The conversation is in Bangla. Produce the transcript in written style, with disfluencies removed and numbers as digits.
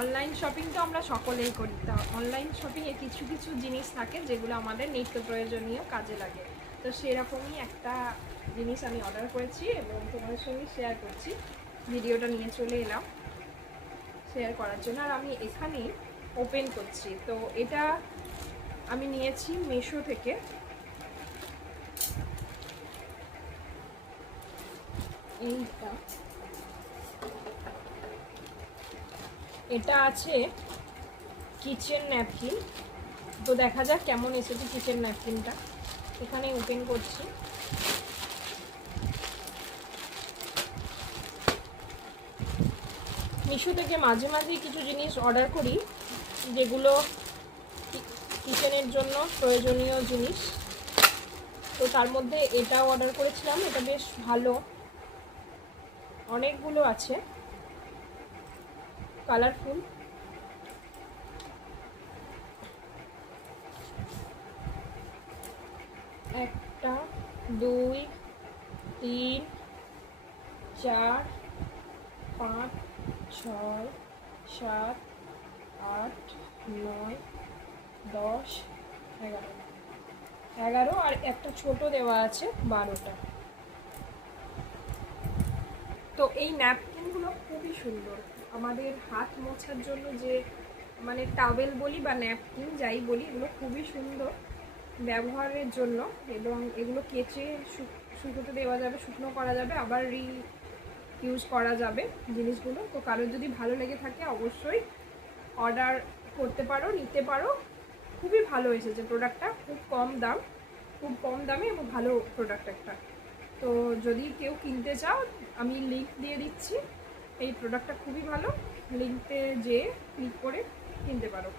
অনলাইন শপিং তো আমরা সকলেই করি, তা অনলাইন শপিংয়ে কিছু কিছু জিনিস থাকে যেগুলো আমাদের নিত্য প্রয়োজনীয় কাজে লাগে। তো সেরকমই একটা জিনিস আমি অর্ডার করেছি এবং তোমাদের সঙ্গে শেয়ার করছি। ভিডিওটা নিয়ে চলে এলাম শেয়ার করার জন্য। আর আমি এখানেই ওপেন করছি। তো এটা আমি নিয়েছি মিশো থেকে। এটা আছে কিচেন ন্যাপকিন। তো দেখা যাক কেমন এসেছে কিচেন ন্যাপকিনটা। এখানে ওপেন করছি। মিশো থেকে মাঝে মাঝে কিছু জিনিস অর্ডার করি যেগুলো কিচেনের জন্য প্রয়োজনীয় জিনিস। তো তার মধ্যে এটাও অর্ডার করেছিলাম। এটা বেশ ভালো, অনেকগুলো আছে, কালারফুল। একটা, দুই, তিন, চার, পাঁচ, ছয়, সাত, আট, নয়, 10, 11 আর একটা ছোট দেওয়া আছে 12টা। তো এই ন্যাপকিনগুলো খুবই সুন্দর। আমাদের হাত মোছার জন্য যে মানে টাওয়েল বলি বা ন্যাপকিন যাই বলি, এগুলো খুবই সুন্দর ব্যবহারের জন্য। এবং এগুলো কেচে শুকোতে দেওয়া যাবে, শুকনো করা যাবে, আবার ইউজ করা যাবে জিনিসগুলো। তো কারোর যদি ভালো লেগে থাকে অবশ্যই অর্ডার করতে পারো, নিতে পারো। খুবই ভালো এসেছে প্রোডাক্টটা, খুব কম দামে এবং ভালো প্রোডাক্ট একটা। তো যদি কেউ কিনতে চাও আমি লিঙ্ক দিয়ে দিচ্ছি। এই প্রোডাক্টটা খুবই ভালো, লিঙ্কে যেয়ে ক্লিক করে কিনতে পারো।